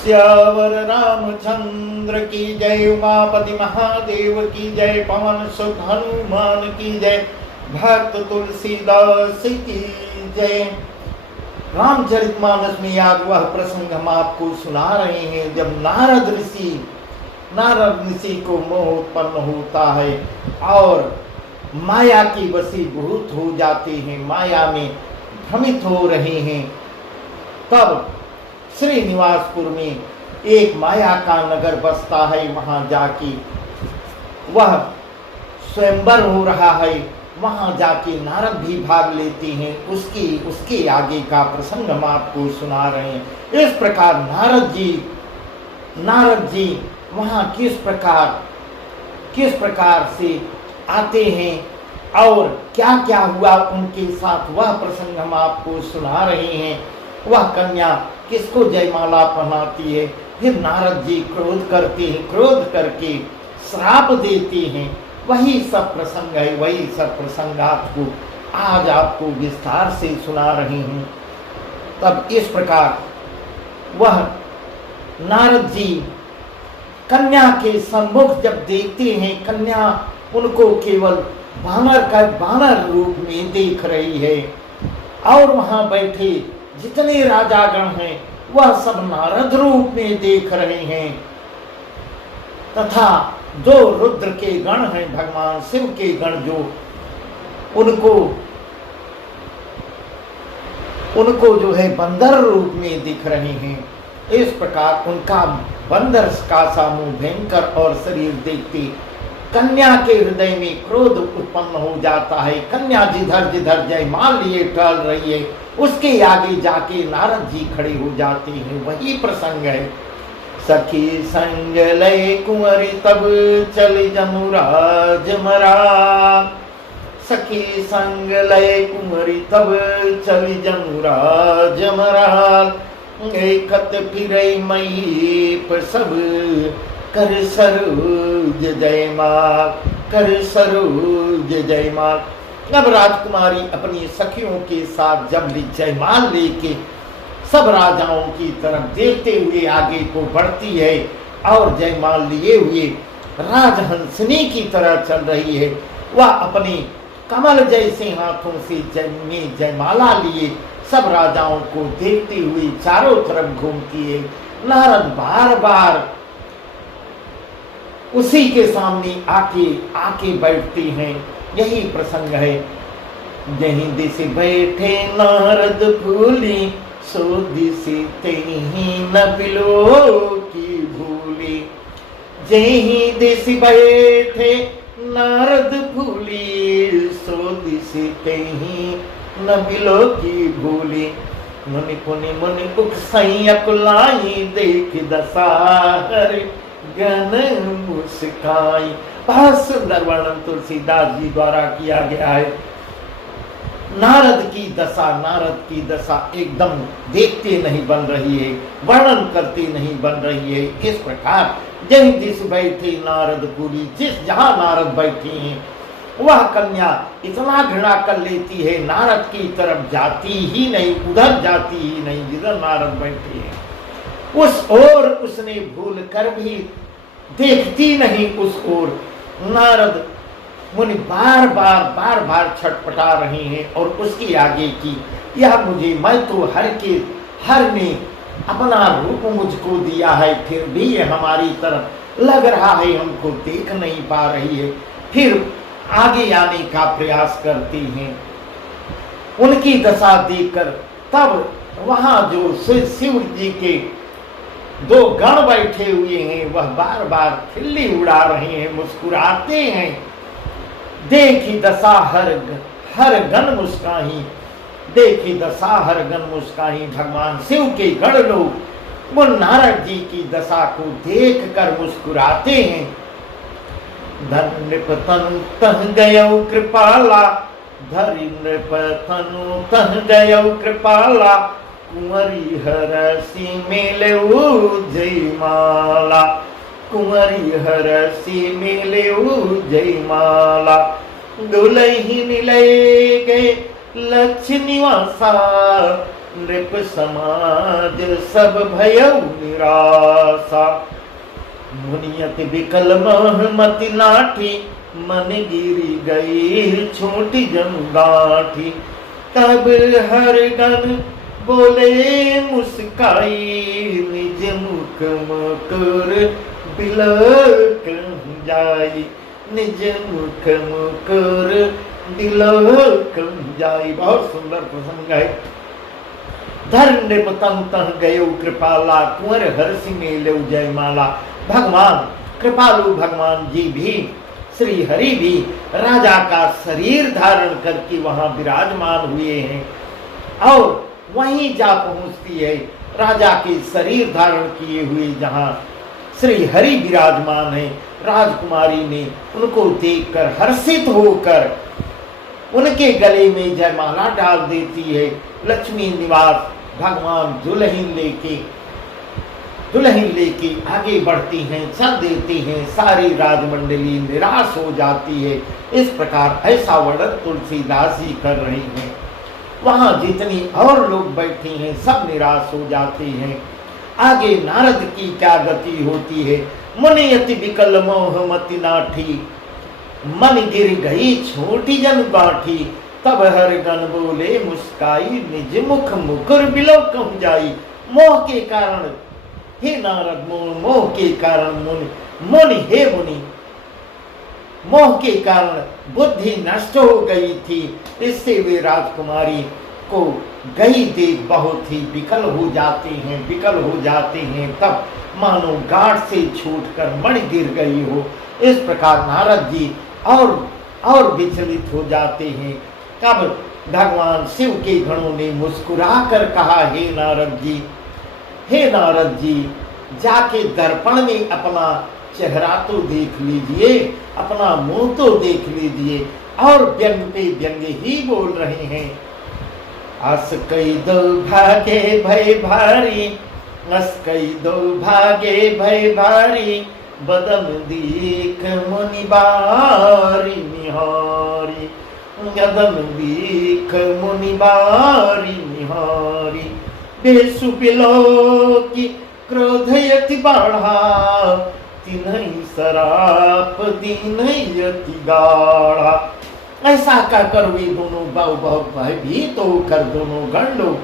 श्यावर रामचंद्र की जय, उमापति महादेव की जय, पवन सुत हनुमान की जय, भक्त तुलसीदास की जय। रामचरितमानस में आज वह प्रसंग हम आपको सुना रहे हैं जब नारद ऋषि को मोह उत्पन्न होता है और माया की वशीभूत हो जाते हैं, माया में भ्रमित हो रहे हैं। तब श्रीनिवासपुर में एक माया का नगर बसता है। वहां जाके वह स्वयंवर हो रहा है, वहां जाके नारद भी भाग लेते हैं। उसके आगे का प्रसंग हम आपको सुना रहे हैं। इस प्रकार नारद जी वहां किस प्रकार से आते हैं और क्या क्या हुआ उनके साथ, वह प्रसंग हम आपको सुना रहे हैं। वह कन्या किसको जयमाला पहनाती है, फिर नारद जी क्रोध करते हैं, क्रोध करके श्राप देते हैं। वही सब प्रसंग है, वही सब प्रसंग आज आपको विस्तार से सुना रहे हैं। तब इस प्रकार वह नारद जी कन्या के सम्मुख जब देखते हैं, कन्या उनको केवल बानर रूप में देख रही है और वहां बैठे जितने राजागण हैं वह सब नारद रूप में देख रहे हैं, तथा जो रुद्र के गण हैं, भगवान शिव के गण, जो उनको जो है बंदर रूप में दिख रहे हैं। इस प्रकार उनका बंदर का सा मुंह भयंकर और शरीर देखते कन्या के हृदय में क्रोध उत्पन्न हो जाता है। कन्या जिधर जिधर जयमाल लिए टहल रही है, उसके आगे जाके नारद जी खड़े हो जाते हैं। वही प्रसंग है। सखी संग लय कुंवरी तब चल जमुराज मरा, सखी संग लय कुंवरी तब चल जमुराज मरा, एकत फिरै महीप सब कर सरोज जयमाल, कर सरोज जयमाल। अब राजकुमारी अपनी सखियों के साथ जब जयमाल लेके सब राजाओं की तरफ देखते हुए आगे को बढ़ती है और जयमाल लिए हुए राजहंसनी की तरह चल रही है। वह अपने कमल जैसे हाथों से जयमाला लिए सब राजाओं को देखते हुए चारों तरफ घूमती है। नारद बार बार उसी के सामने आके बैठती हैं। यही प्रसंग है। जहीं दिस बैठे नारद भूली, सो दिस तेहि न बिलो की भूली। जहीं दिस बैठे नारद भूली, सो दिस तेहि न बिलो की भूली। मुनि पुनि मुनि उकसई अकुलाई, देख दशा गण मुस्काई। बहुत सुंदर वर्णन तुलसीदास जी द्वारा किया गया है। नारद की दशा एकदम देखते नहीं बन रही है, वर्णन करती नहीं बन रही है। इस प्रकार जहीं जिस बैठे नारद पुरी, जहां नारद बैठी हैं वह कन्या इतना घृणा कर लेती है, नारद की तरफ जाती ही नहीं, उधर जाती ही नहीं जिधर नारद बैठे हैं। उस ओर उसने भूल कर भी देखती नहीं उस ओर। नारद मुनि बार बार छटपटा रहे हैं और उसके आगे की यह मुझे, मैं तो हर ने अपना रूप मुझको दिया है, फिर भी ये हमारी तरफ लग रहा है, हमको देख नहीं पा रही है। फिर आगे आने का प्रयास करती हैं। उनकी दशा देखकर तब वहां जो शिव जी के दो गण बैठे हुए हैं वह बार बार खिल्ली उड़ा रहे हैं, मुस्कुराते हैं। देखी दशा हर गण मुस्काही, देखी दशा हर गण मुस्काही। भगवान शिव के गण लोग वो नारद जी की दशा को देख कर मुस्कुराते हैं। धन नृप तनु तह गयौ कृपाला, धरि नृप तनु तह गयौ कृपाला, कुंवरी हरसी मिलेऊ जयमाला, कुंवरी हरसी मिलेऊ जयमाला। दुलही निलय गए लक्ष्य निवासा, नृप समाज सब भयउ निराशा। मुनियत विकल मोह मति नाठी, मन गिरी गई छोटी जमगाठी। तब हर गण बोले मुस्काई, निज मुख मुकुर बिलक जाई, निज मुख मुकुर बिलक जाई। बहुत सुंदर प्रसंग है। धर नृप तन तह गयो कृपाला, कुंवर हर्षि में ले जयमाला। भगवान कृपालु भगवान जी भी, श्री हरि भी राजा का शरीर धारण करके वहां विराजमान हुए हैं और वहीं जा पहुंचती है राजा के शरीर धारण किए हुए जहां श्री हरि विराजमान है। राजकुमारी ने उनको देखकर हर्षित होकर उनके गले में जयमाला डाल देती है। लक्ष्मी निवास भगवान दुल्हन लेके आगे बढ़ती हैं, चल देती हैं। सारी राजमंडली निराश हो जाती है। इस प्रकार ऐसा वर्णन तुलसीदास जी कर रहे हैं। वहां जितनी और लोग बैठे हैं सब निराश हो जाते हैं। आगे नारद की क्या गति होती है। मुनियति विकल मोह मति नाठी, मन गिर गई छोटी जन गाठी। तब हर गण बोले मुस्काई, निज मुख मुकुर बिलक जाई। मोह के कारण हे नारद, मोह के कारण मुनि हे मुनि, मोह के कारण बुद्धि नष्ट हो गई थी। इससे वे राजकुमारी को गई देख बहुत ही विकल हो जाते हैं। तब मानो गाढ़ से छूटकर मणि गिर गई हो। इस प्रकार नारद जी और विचलित हो जाते हैं। तब भगवान शिव के गणों ने मुस्कुरा कर कहा, हे नारद जी, जाके दर्पण में अपना चेहरा तो देख लीजिए, अपना मुंह तो देख लीजिए। और व्यंग पे व्यंग ही बोल रहे हैं। अस कई दो भागे भय भारी, अस कई दो भागे भय भारी। बदन दीख मुनि बारी निहारी, बदन दीख मुनि बारी निहारी। बेसु बिलो की क्रोधयति बाढ़ा, तिन्हई सराप दीनयति गाढ़ा। ऐसा कहकर वे दोनों बहुत भयभीत होकर दोनों गण लोग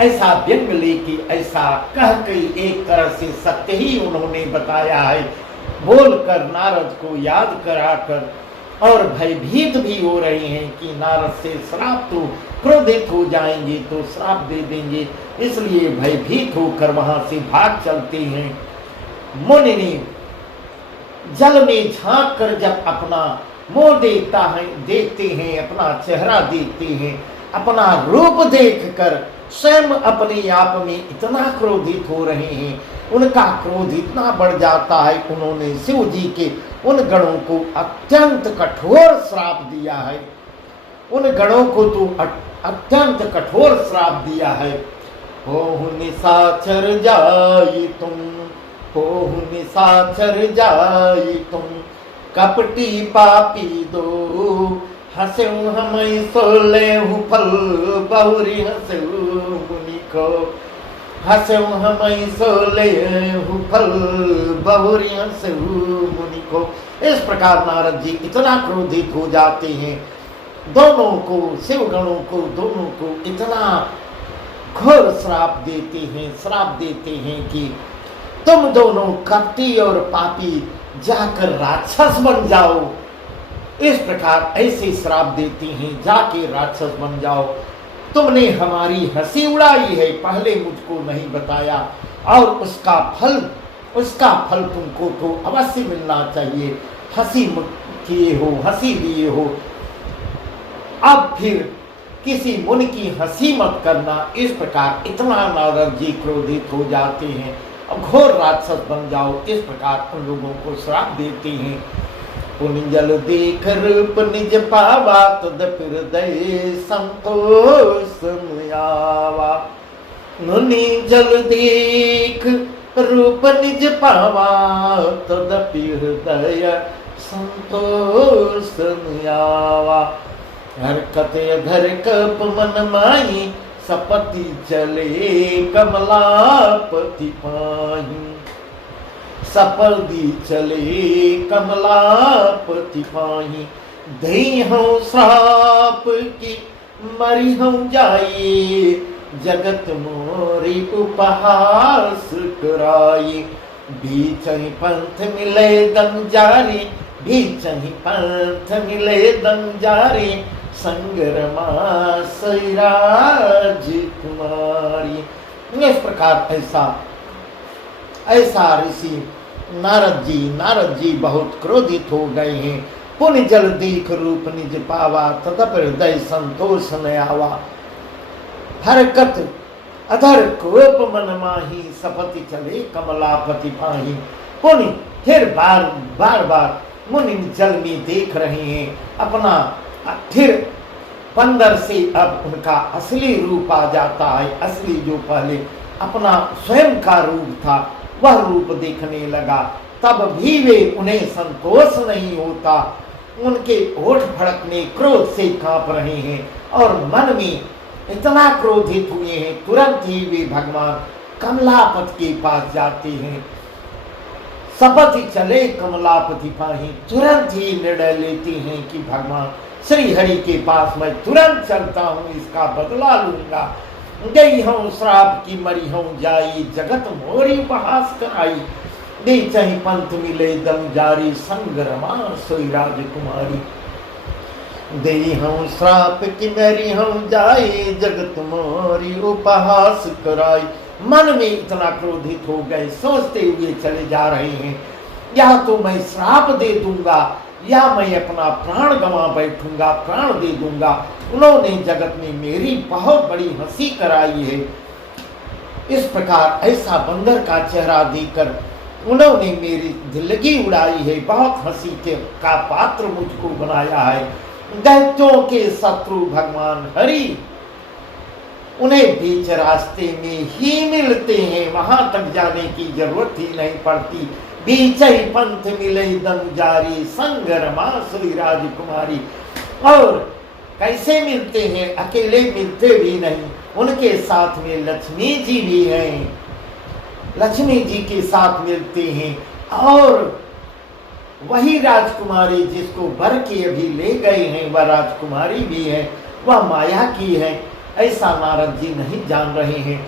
ऐसा व्यंग लेके ऐसा कह के एक तरह से सत्य ही उन्होंने बताया है बोलकर नारद को याद कराकर, और भयभीत भी हो रहे हैं कि नारद से श्राप तो क्रोधित हो जाएंगे तो श्राप दे देंगे, इसलिए भयभीत होकर वहां से भाग चलते हैं। मुनि ने जल में झांक कर जब अपना मुंह देखते हैं, अपना चेहरा देखते हैं, अपना रूप देखकर स्वयं अपने आप में इतना क्रोधित हो रहे हैं, उनका क्रोध इतना बढ़ जाता है। उन्होंने शिव जी के उन गणों को अत्यंत कठोर श्राप दिया है। उन गणों को तो अत्यंत कठोर श्राप दिया है। होहु निशाचर जाई तुम, होहु निशाचर जाई तुम, कपटी पापी दो हंसऊ हमई सोलेहु फल बहुरी हंसऊ मुनि को, हंसऊ हमई सोलेहु फल बहुरी हंसऊ मुनि को। इस प्रकार नारद जी इतना क्रोधित हो जाते हैं, दोनों को शिवगणों को दोनों को इतना घोर श्राप देते हैं कि तुम दोनों कपटी और पापी जाकर राक्षस बन जाओ। इस प्रकार ऐसे श्राप देती हैं, जाके राक्षस बन जाओ। तुमने हमारी हंसी उड़ाई है, पहले मुझको नहीं बताया, और उसका फल तुमको तो अवश्य मिलना चाहिए। हंसी किए हो, हंसी दिए हो, अब फिर किसी मुनि की हंसी मत करना। इस प्रकार इतना नारद जी क्रोधित हो जाते हैं, अब घोर राक्षस बन जाओ। इस प्रकार उन लोगों को श्राप देते हैं। पुनि जल देख रूप निज पावा, तदपि हृदय संतोष आवा। मुनि जल देख रूप निज पावा, तदपि हृदय संतोष आवा। हरकत अधर कप मन माई, सपति चले कमलापति पाही। सपदी चले कमलापति पाही, दई हूँ श्राप की मरी हूँ जाई, जगत मोरी उपहास कराई। बीच ही पंथ मिले दम जारी, बीच ही पंथ मिले दम जारी, संगरमा सैराज कुमारी। इस प्रकार ऐसा ऋषि नारद जी बहुत क्रोधित हो गए हैं। पुण्य जल दीख रूप निज पावा, तदप हृदय संतोष न आवा। हरकत अधर कोप मन माही, सपति चले कमलापति पाही। पुण्य फिर बार मुनि जल में देख रहे हैं अपना, फिर बंदर से अब उनका असली रूप आ जाता है। असली जो पहले अपना स्वयं का रूप था वह रूप देखने लगा, तब भी वे उन्हें संतोष नहीं होता। उनके होठ फड़कने क्रोध से कांप रहे हैं और मन में इतना क्रोधित हुए हैं, तुरंत ही वे भगवान कमलापति के पास जाते हैं। सपति चले कमलापति पाही, तुरंत ही निर्णय लेते हैं कि भगवान श्री हरि के पास मैं तुरंत चलता हूँ, इसका बदला लूंगा। गई हूँ श्राप की मरी हूँ जाई, जगत मोरी उपहास कराई। दे चाहे पंथ मिले दम जारी, संगरमा सोई राजकुमारी। दे हूँ श्राप की मरी हूँ जाई, जगत मोरी उपहास कराई। मन में इतना क्रोधित हो गए, सोचते हुए चले जा रहे हैं, या तो मैं श्राप दे दूंगा या मैं अपना प्राण गंवा बैठूंगा, प्राण दे दूंगा। उन्होंने जगत में मेरी बहुत बड़ी हंसी कराई है। इस प्रकार ऐसा बंदर का चेहरा देखकर उन्होंने मेरी दिलगी उड़ाई है, बहुत हंसी का पात्र मुझको बनाया है। दैत्यों के शत्रु भगवान हरि उन्हें बीच रास्ते में ही मिलते हैं, वहां तक जाने की जरूरत ही नहीं पड़ती। बीच ही पंथ मिले दम जारी, संगरमा श्री राजकुमारी। और कैसे मिलते हैं? अकेले मिलते भी नहीं, उनके साथ में लक्ष्मी जी भी हैं, लक्ष्मी जी के साथ मिलते हैं। और वही राजकुमारी जिसको वर के अभी ले गए हैं, वह राजकुमारी भी है, वह माया की है, ऐसा नारद जी नहीं जान रहे हैं।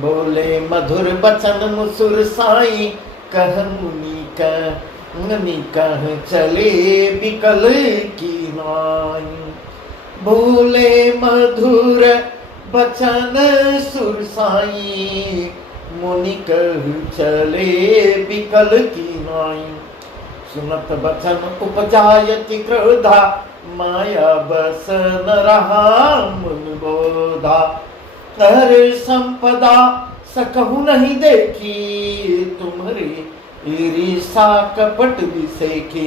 बोले मधुर बचन मुसुर साई, कह मुनि कह चले बिकल की नाई। बोले मधुर बचन सुर साई, मुनि कह चले बिकल की नाई। सुनत बचन उपजायति क्रोधा, माया बस न रहा मुनि बोधा। हर संपदा सकहु नहीं देखी, तुम्हारी ईर्षा कपट विसेखी।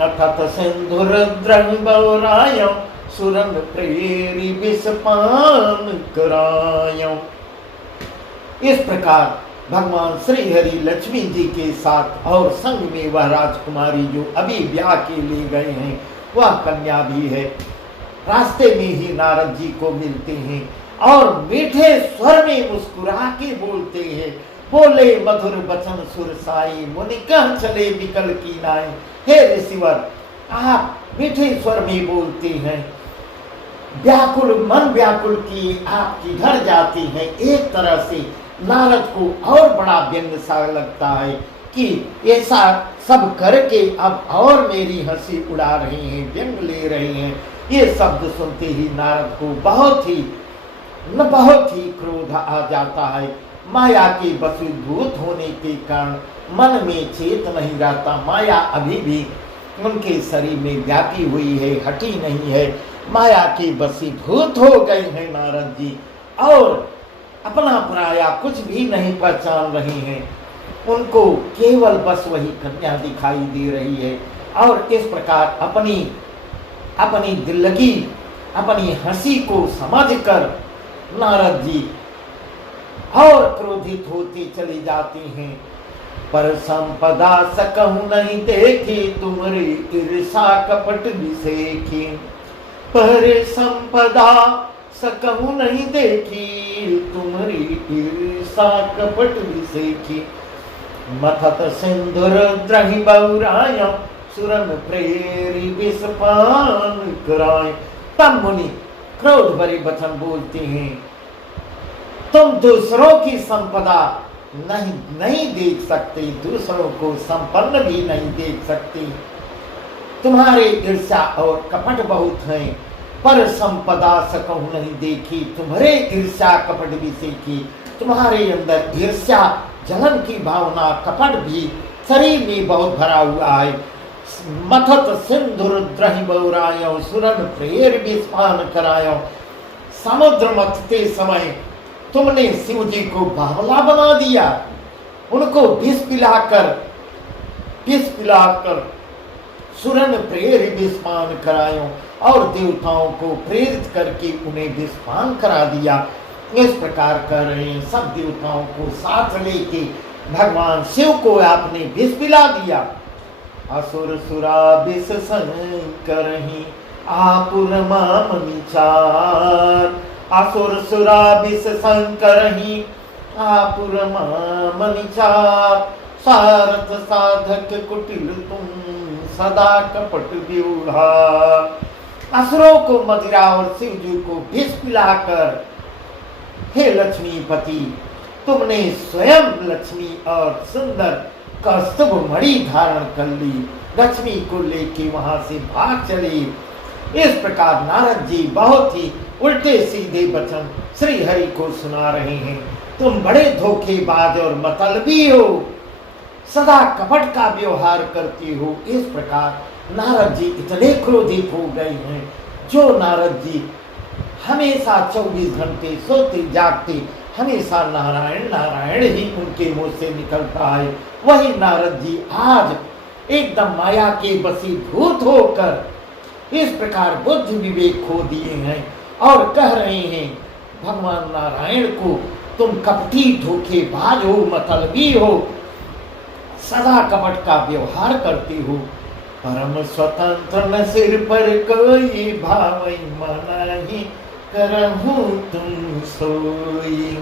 अथत सिंधुर द्रंग बौरायो, सुरन प्रेरी विषपान करायो। इस प्रकार भगवान श्री हरि लक्ष्मी जी के साथ और संग में वह राजकुमारी जो अभी ब्याह के लिए गए हैं, वह कन्या भी है, रास्ते में ही नारद जी को मिलते हैं और मीठे स्वर में मुस्कुरा के बोलते हैं। बोले मधुर बचन सुर साई, मुनि कह चले बिकल की नाई। हे ऋषिवर, आप मीठे स्वर में बोलते हैं, व्याकुल मन व्याकुल की आपकी घर जाती है। एक तरह से नारद को और बड़ा व्यंग सा लगता है कि ऐसा सब करके अब और मेरी हंसी उड़ा रहे हैं, व्यंग ले रहे हैं। ये शब्द सुनते ही नारद को बहुत ही क्रोध आ जाता है। माया के वशीभूत होने के कारण मन में चेत नहीं रहता। माया अभी भी उनके शरीर में व्यापी हुई है, हटी नहीं है। माया के वशीभूत हो गए हैं नारद जी और अपना पराया कुछ भी नहीं पहचान रहे हैं। उनको केवल बस वही कन्या दिखाई दे रही है और इस प्रकार अपनी दिल्लगी, अपनी हंसी को समझकर नारद जी और क्रोधित होते चले जाते हैं। पर संपदा सकहु नहीं देखी, तुम्हारी ईर्षा कपट विसेखी। पर संपदा सकहु नहीं देखी, तुम्हारी ईर्षा कपट विसेखी। मथत सिंधुर द्रहि बहुराय, सुरन प्रेरी विषपान कराए। तब मुनि क्रोध भरे वचन बोलते हैं, तुम दूसरों की संपदा नहीं देख सकते, दूसरों को संपन्न भी नहीं देख सकते। तुम्हारे ईर्ष्या और कपट बहुत हैं, पर संपदा सकहु नहीं देखी, तुम्हारे ईर्ष्या कपट भी सीखी। तुम्हारे अंदर ईर्ष्या जलन की भावना, कपट भी शरीर में बहुत भरा हुआ है। मथत सिंधुर द्रहि बहुरायो, सुरन प्रेर विस्फान करायो। समुद्र मथते समय तुमने शिव जी को बावला बना दिया, उनको विष पिलाकर सुरन प्रेर विस्फान करायो, और देवताओं को प्रेरित करके उन्हें विस्फान करा दिया। इस प्रकार कर रहे हैं। सब देवताओं को साथ लेके भगवान शिव को आपने विष पिला दिया। असुर सुरा विष संकरहि, आपुर मामनिचार। असुर सुरा विष संकरहि, आपुर मामनिचार। सारथ साधक कुटिल तुम, सदा कपट व्यूहार। असुरों को मदिरा और शिव जी को विष पिलाकर, हे लक्ष्मीपति, तुमने स्वयं लक्ष्मी और सुंदर कौस्तुभ मणि धारण कर ली, लक्ष्मी को लेके वहां से भाग चले। इस प्रकार नारद जी बहुत ही उल्टे सीधे वचन श्री हरि को सुना रहे हैं। तुम बड़े धोखेबाज और मतलबी हो, सदा कपट का व्यवहार करती हो। इस प्रकार नारद जी इतने क्रोधित हो गए हैं। जो नारद जी हमेशा 24 घंटे सोते जागते हमेशा नारायण नारायण ही उनके मुंह से निकलता है, वही नारद जी आज एकदम माया के वशीभूत होकर इस प्रकार बुद्धि विवेक खो दिए हैं और कह रहे हैं भगवान नारायण को, तुम कपटी धोखेबाज हो, मतलबी हो, सदा कपट का व्यवहार करती हो। परम स्वतंत्र न सिर पर कोई, भावई मनाही करहु तुम सोई।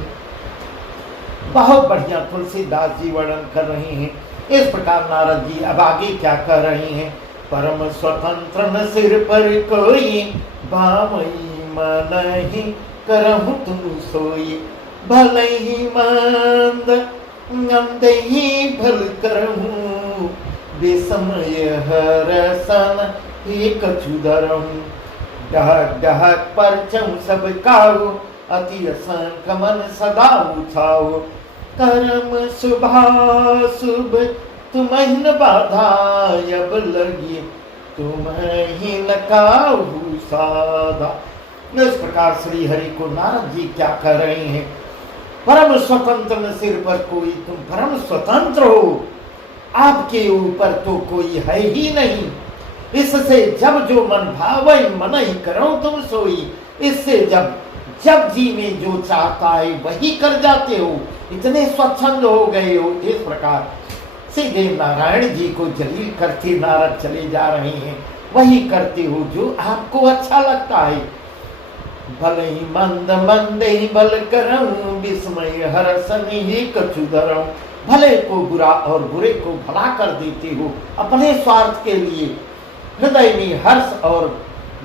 बहुत बढ़िया तुलसीदास जी वर्णन कर रहे हैं। इस प्रकार नारद जी अब आगे क्या कह रहे हैं। परम स्वतंत्र न सिर पर कोई, भावई मनाही करहु तुम सोई। भले ही मंद अंधे ही भल करहु, विस्मय हरसन ही कछु धरहु। डहक डहक परचम सब काऊ, अति असंख मन सदा उछाओ। कर्म शुभाशुभ तुम्हि न बाधा, अब लगी तुम्हि न काहू साधा। इस प्रकार श्री हरि को नारद जी क्या कह रहे हैं। परम स्वतंत्र न सिर पर कोई, तुम परम स्वतंत्र हो, आपके ऊपर तो कोई है ही नहीं। इससे जब जो मन भावई मन ही करो तुम सोई। इससे जब जी में जो चाहता है वही कर जाते हो, इतने स्वच्छंद हो गए हो। इस प्रकार सीधे नारायण जी को जलील करके नारद चले जा रहे हैं। वही करते हो जो आपको अच्छा लगता है। भले ही मंद मंद ही बल करऊं, विस्मय हरसन ही कछु धरऊं। भले को बुरा और बुरे को भला कर देते हो अपने स्वार्थ के लिए। हृदय में हर्ष और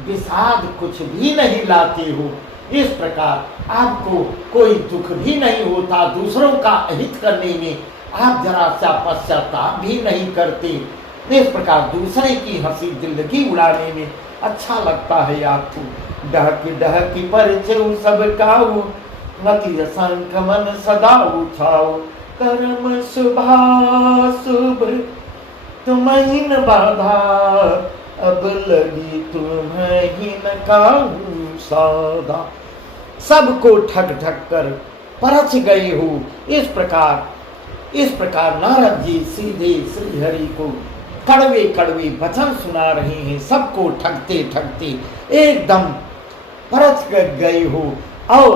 विषाद कुछ भी नहीं लाते हो। इस प्रकार आपको कोई दुख भी नहीं होता, दूसरों का हित करने में आप जरा सा पश्चाताप भी नहीं करते। इस प्रकार दूसरे की हंसी दिल्लगी उड़ाने में अच्छा लगता है आपको। डहकी डहकी परिचय सब काऊ, अति असंख मन सदा उछाओ। कर्म शुभाशुभ तुम्हि न बाधा, अब लगी तुम्हि न काहू साधा। सबको ठग ठग कर परच गए हो। इस प्रकार नारद जी सीधे श्री हरि को कड़वे कड़वे वचन सुना रहे हैं। सबको ठगते ठगते एकदम परच गए हो और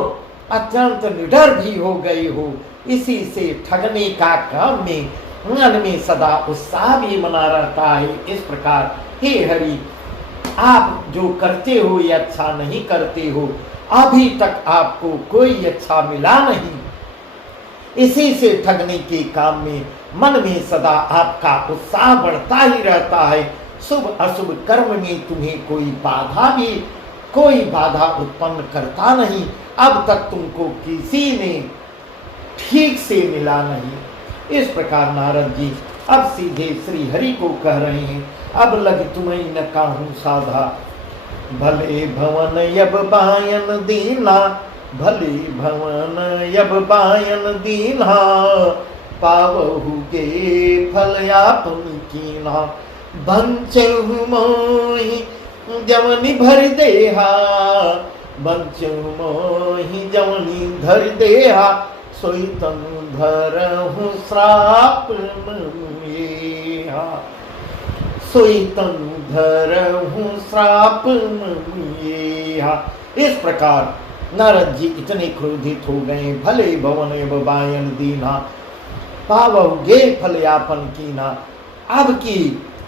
अत्यंत निडर भी हो गए हो। इसी से ठगने का काम में मन में सदा उत्साह भी मना रहता है। इस प्रकार हे हरि, आप जो करते हो ये अच्छा नहीं करते हो। अभी तक आपको कोई अच्छा मिला नहीं। इसी से ठगने के काम में मन में सदा आपका उत्साह बढ़ता ही रहता है। शुभ अशुभ कर्म में तुम्हें कोई बाधा उत्पन्न करता नहीं। अब तक तुमको किसी ने ठीक से मिला नहीं। इस प्रकार नारद जी अब सीधे श्री हरि को कह रहे हैं, अब लग तुम्हें न काहू साधा, भले भवन यब बायन दीना, भले भवन यब बायन दीना, पावहुगे फल यापन कीना, बंचहु मोहि जवनि भरि देहा, बंचहु मोहि जवनि धरि देहा, सोई तनु धरहु श्राप ममुएहा, सोई तनु धरहु श्राप ममुएहा। इस प्रकार नारद जी इतने क्रोधित हो गए। भले भवन एव बायन दीना, पावहुगे फल यापन कीना।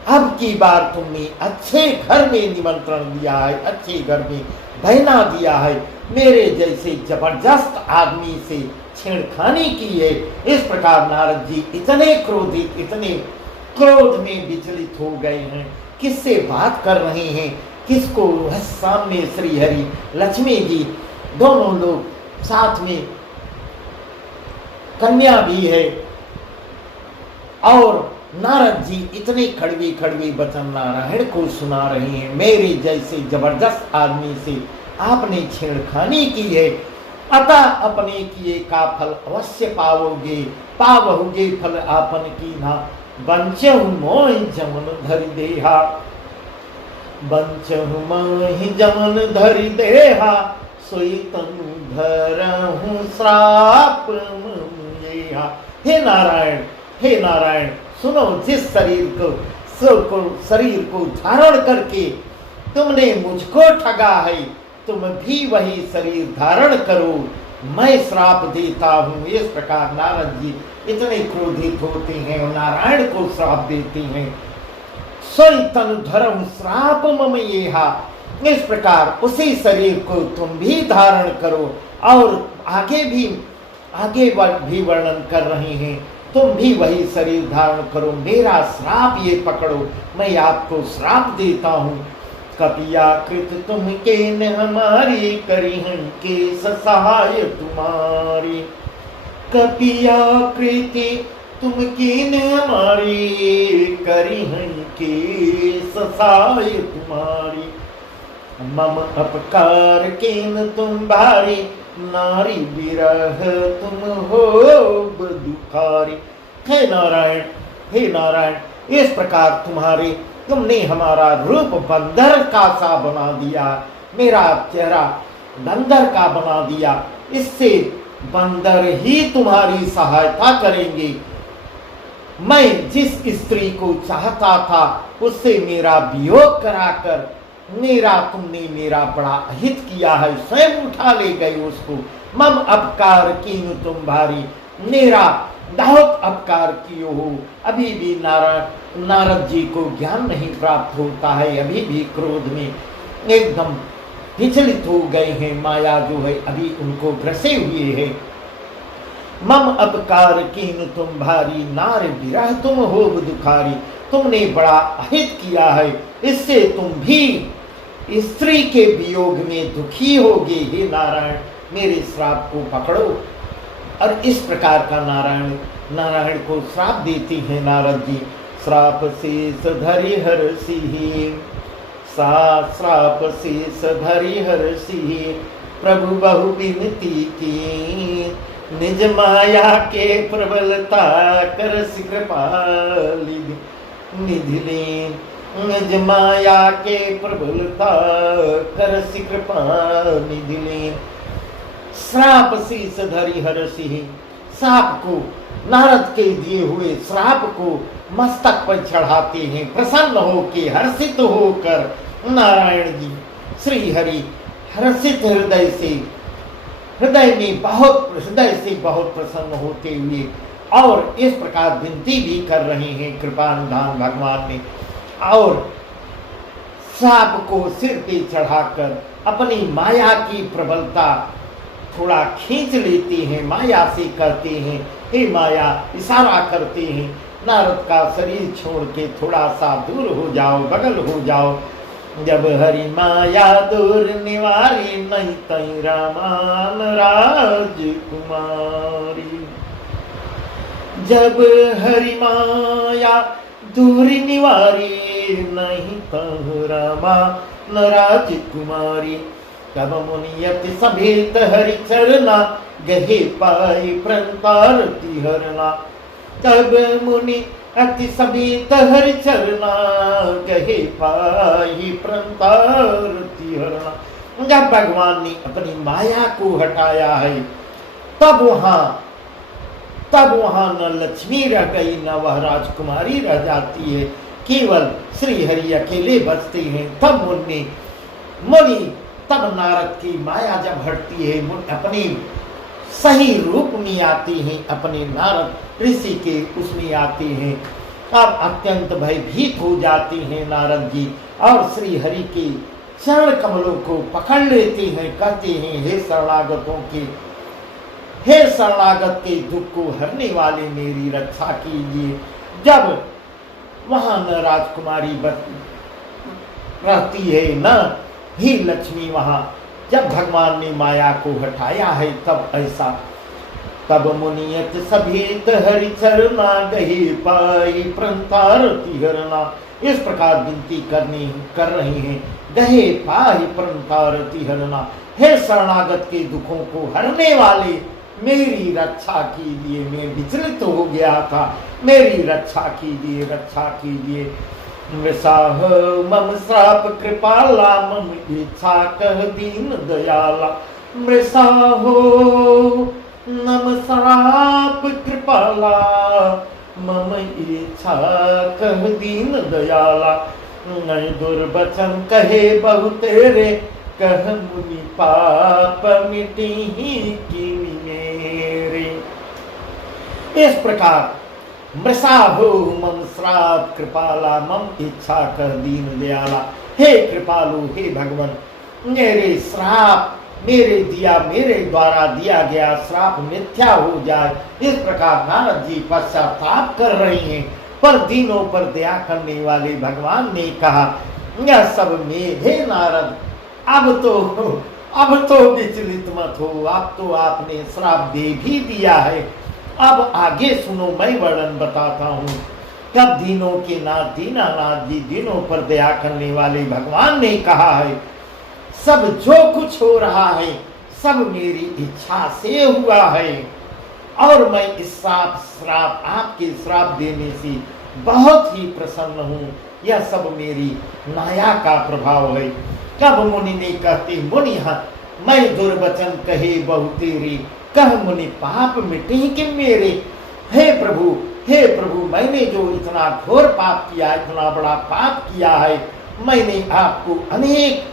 अब की बार तुमने अच्छे घर में निमंत्रण दिया है, अच्छे घर में बहना दिया है, मेरे जैसे जबरदस्त आदमी से छेड़खानी की है। इस प्रकार नारद जी इतने क्रोधित, इतने क्रोध में विचलित हो गए हैं। किससे बात कर रहे हैं, किसको? सामने श्री हरि, लक्ष्मी जी, दोनों लोग साथ में, कन्या भी है। और नारद जी इतने कड़वी कड़वी वचन नारायण को सुना रहे हैं, मेरे जैसे जबरदस्त आदमी से आपने छेड़खानी की है, अतः अपने किए का फल अवश्य पाओगे, पावहुगे फल आपन कीना, बंचहु मोहि जमन धरि देहा, बंचहु मोहि जमन धरि देहा, सोई तनु धरहु श्राप ममुएहा। हे नारायण, हे नारायण, सुनो, जिस शरीर को धारण करके तुमने मुझको ठगा है, तुम भी वही शरीर धारण करो, मैं श्राप देता हूँ। इस प्रकार नारद जी इतने क्रोधित होते हैं और नारायण को श्राप देते हैं। सोई तनु धरहु श्राप ममुएहा। इस प्रकार उसी शरीर को तुम भी धारण करो। और आगे भी वर्णन कर रहे हैं, तुम भी वही शरीर धारण करो, मेरा श्राप ये पकड़ो, मैं आपको श्राप देता हूँ। कपियाकृत तुम के न हमारी, करिहन के सहाय तुम्हारी, कपियाकृति तुम की न हमारी, करिहन के सहाय तुम्हारी, मम अपकार केन तुम भारी, नारी विरह तुम हो दुखारी। हे नारायण, हे नारायण, इस प्रकार तुमने हमारा रूप बंदर का सा बना दिया, मेरा चेहरा बंदर का बना दिया, इससे बंदर ही तुम्हारी सहायता करेंगे। मैं जिस स्त्री को चाहता था उससे मेरा वियोग कराकर तुमने मेरा बड़ा अहित किया है, स्वयं उठा ले गए उसको। मम अपकार कीनु तुम भारी, मेरा बहुत अपकार कियो हो। अभी भी नारद जी को ज्ञान नहीं प्राप्त होता है, अभी भी क्रोध में एकदम विचलित हो गए हैं। माया जो है अभी उनको ग्रसे हुए है। मम अपकार कीनु तुम भारी, नार विरह तुम हो दुखारी। तुमने बड़ा अहित किया है, इससे तुम भी स्त्री के वियोग में दुखी होगे। हे नारायण, मेरे श्राप को पकड़ो। और इस प्रकार का नारायण को श्राप देती हैं नारद जी। श्राप शेष धरि हरषि, श्राप शेष धरि हरषि, प्रभु बहु विनती की, निज माया के प्रबलता कर कृपा निधि ले, निज माया के प्रबलता कर कृपा निधि ले। श्राप शीस धरि हरषि, श्राप को, नारद के दिए हुए श्राप को मस्तक पर चढ़ाते हैं। प्रसन्न होके, हर्षित होकर नारायण जी श्री हरि हर्षित हृदय से बहुत प्रसन्न होते हुए और इस प्रकार विनती भी कर रहे हैं कृपानुदान भगवान ने। और सांप को सिर पे चढ़ाकर अपनी माया की प्रबलता थोड़ा खींच लेते हैं, माया से कहते हैं हे माया, इशारा करते हैं नारद का शरीर छोड़ के थोड़ा सा दूर हो जाओ, बगल हो जाओ। जब हरि माया दूर निवारी, नहीं तई रामान राजकुमारी। जब हरि माया दूर निवारी, नहीं तई रामान राजकुमारी। तब मुनियति सभेत हरि चरना, गहे पाई प्रंतारति हरना। तब मुनि अति सभेत हरि चरना, गहे पाई प्रंतारति हरना। जब भगवान ने अपनी माया को हटाया है, तब वहां न लक्ष्मी रह गई, न वह राजकुमारी रह जाती है, केवल श्री हरि अकेले बचते हैं। तब मुनि तब नारद की माया जब हटती है, अपनी सही रूप में आती हैं, अपने नारद ऋषि के उसमें आते हैं। अब अत्यंत भयभीत हो जाते हैं नारद जी, और श्री हरि के चरण कमलों को पकड़ लेते हैं, कहते हैं हे शरणागतों के, हे शरणागत के दुख को हरने वाले मेरी रक्षा कीजिए। जब वहां न राजकुमारी रहती है, न ही लक्ष्मी वहां, जब भगवान ने माया को हटाया है तब ऐसा। तब मुनियत सभेत हरि चरना, गहे पाई प्रंतारति हरना। इस प्रकार विनती कर रही हैं, गहे पाई प्रंतारति हरना, हे शरणागत के दुखों को हरने वाले मेरी रक्षा कीजिए। मैं विचलित हो गया था, मेरी रक्षा कीजिए, रक्षा कीजिए। मृषाह मम श्राप कृपाला, मम इच्छा कह दीन दयाला। मृषाहो मम श्राप कृपाला, मम इच्छा कह दीन दयाला। नहीं दुर्वचन कहे बहु तेरे, कह मुनि पाप मिटी की मेरे। इस प्रकार मृषा हो मम श्राप कृपाला, मम इच्छा कर दीन दयाला। हे कृपालु, हे भगवान, मेरे श्राप, मेरे द्वारा दिया गया श्राप मिथ्या हो जाए। इस प्रकार नारद जी पश्चाताप कर रहे हैं, पर दीनों पर दया करने वाले भगवान ने कहा, यह सब में हे नारद, अब तो विचलित मत हो, अब तो आपने श्राप दे भी दिया है। अब आगे सुनो, मैं वर्णन बताता हूँ। तब दीनों के नाथ दीनानाथ जी, दीनों पर दया करने वाले भगवान ने कहा है, सब जो कुछ हो रहा है सब मेरी इच्छा से हुआ है, और मैं इस श्राप आपके श्राप देने से बहुत ही प्रसन्न हूँ। यह सब मेरी माया का प्रभाव है। तब मुनि ने कहते, मुनि मैं दुर्वचन कहे बहु तेरी, कह मुनि पाप मिटे कि मेरे। हे प्रभु, मैंने जो इतना घोर पाप किया, इतना बड़ा पाप किया है, मैंने आपको अनेक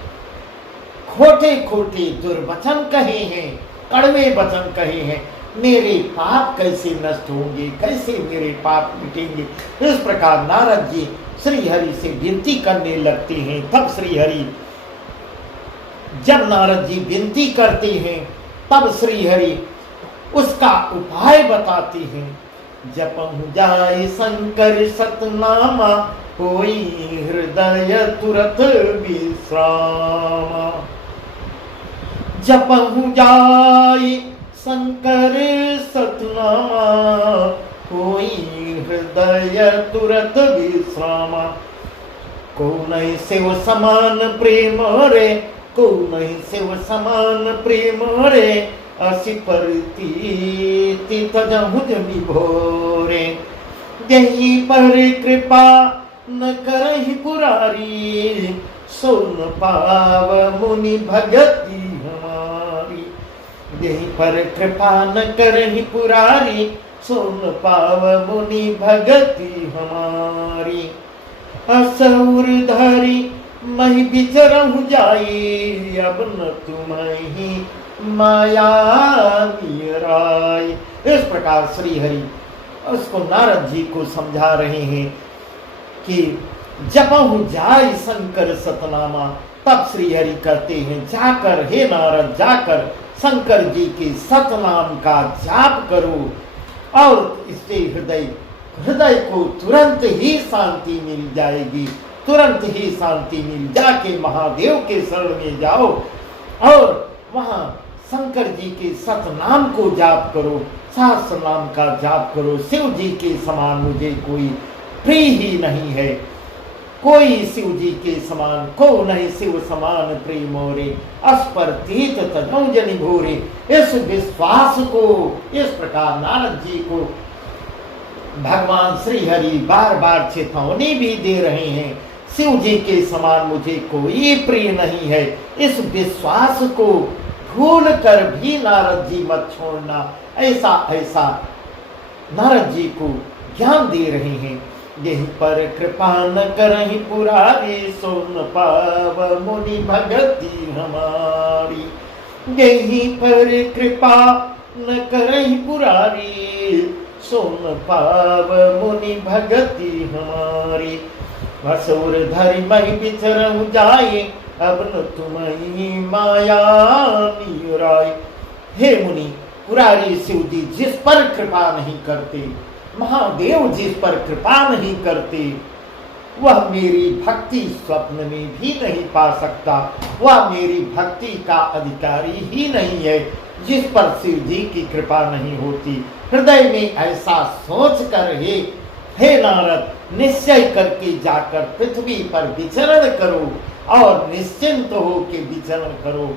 खोटे दुर्वचन कहे हैं, कड़वे वचन कहे हैं। मेरे पाप कैसे नष्ट होंगे, कैसे मेरे पाप मिटेंगे। इस प्रकार नारद जी श्री हरि से विनती करने लगते हैं। तब श्री हरि, जब नारद जी विनती करते हैं, तब श्री हरि उसका उपाय बताते हैं। जपहु जाय शंकर सतनामा, होई हृदय तुरत विश्रामा। जपहु जाय शंकर सतनामा, होई हृदय तुरत विश्रामा। को नहीं शिव समान प्रेम रे, को नहीं शिव समान प्रेम रे। असी परती तजहु जमी भोरे, यही पर कृपा न करहि पुरारी। सोन पाव मुनि भगति हमारी, यही पर कृपा न करहि पुरारी। सोन पाव मुनि भगति हमारी। असुर धरी मही बिचरहु जाई, अब न तुम्हें माया निराई। इस प्रकार श्री हरि उसको नारद जी को समझा रहे हैं कि जपहु जाय शंकर सतनामा, तब श्री हरि कहते हैं, जाकर हे नारद, जाकर शंकर जी के सतनाम का जाप करो और इससे हृदय को तुरंत ही शांति मिल जाएगी, तुरंत ही शांति मिल। जाके महादेव के शरण में जाओ और वहां शंकर जी के सतनाम को जाप करो, सहस्र नाम का जाप करो। शिव जी के समान मुझे कोई प्रिय ही नहीं है, कोई शिव जी के समान को नहीं, शिव समान प्रिय मोरे, अस्पर तीत तजौ जनि भोरे। इस विश्वास को, इस प्रकार नारद जी को भगवान श्री हरि बार बार चेतावनी भी दे रहे हैं, शिव जी के समान मुझे कोई प्रिय नहीं है। इस विश्वास को भूल कर भी नारद जी मत छोड़ना, ऐसा नारद जी को ज्ञान दे रहे हैं। यही पर कृपा न करहि पुरारी, सो न पाव मुनि भगति हमारी। यही पर कृपा न करहि पुरारी, सो न पाव मुनि भगति हमारी। भसुर धरि महि बिचरहु जाए, अब न तुम्हि माया निराय। हे मुनि, पुरारी शिव जी जिस पर कृपा नहीं करते, महादेव जिस पर कृपा नहीं करते, वह मेरी भक्ति स्वप्न में भी नहीं पा सकता, वह मेरी भक्ति का अधिकारी ही नहीं है जिस पर शिव जी की कृपा नहीं होती। हृदय में ऐसा सोच कर हे नारद, निश्चय करके जाकर पृथ्वी पर विचरण करो और निश्चिंत हो के विचरण करो।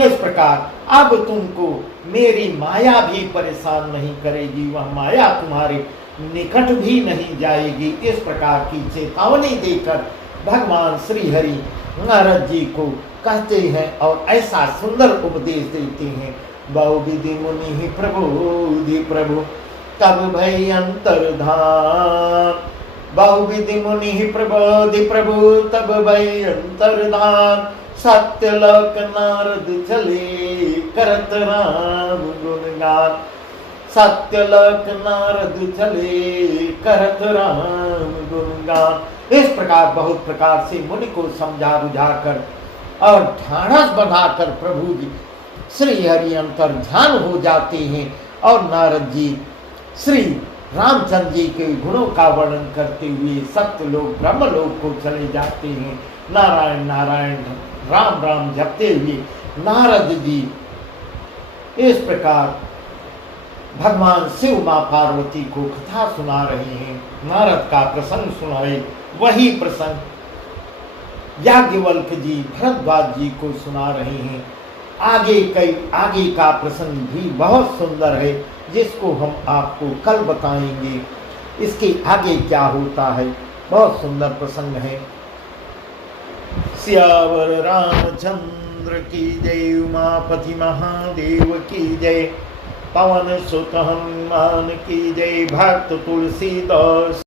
इस प्रकार अब तुमको मेरी माया भी परेशान नहीं करेगी, वह माया तुम्हारे निकट भी नहीं जाएगी। इस प्रकार की चेतावनी देकर भगवान श्री हरि नारद जी को कहते हैं और ऐसा सुंदर उपदेश देते हैं। बहुविधि मुनि प्रबोधि प्रभु, तब भय अंतर्धान। बहुविधि मुनि प्रबोधि प्रभु, तब भय अंतर्धान। सत्यलोक नारद चले, करत राम गुणगान। सत्यलोक नारद चले, करत राम गुणगान। इस प्रकार बहुत प्रकार से मुनि को समझा बुझाकर और ढाढ़स बढ़ाकर प्रभु जी श्री हरि अंतर्ध्यान हो जाते हैं और नारद जी श्री रामचंद्र जी के गुणों का वर्णन करते हुए सत्यलोक ब्रह्मलोक को चले जाते हैं। नारायण नारायण राम राम जपते हुए नारद जी इस प्रकार भगवान शिव मां पार्वती को कथा सुना रहे हैं। नारद का प्रसंग सुनाए, वही प्रसंग याज्ञवल्क्य जी भरद्वाज जी को सुना रहे हैं। आगे का प्रसंग भी बहुत सुंदर है, जिसको हम आपको कल बताएंगे। इसके आगे क्या होता है, बहुत सुंदर प्रसंग है। सियावर रामचंद्र की जय, उमापति महादेव की जय, पवन सुत हनुमान की जय, भक्त तुलसीदास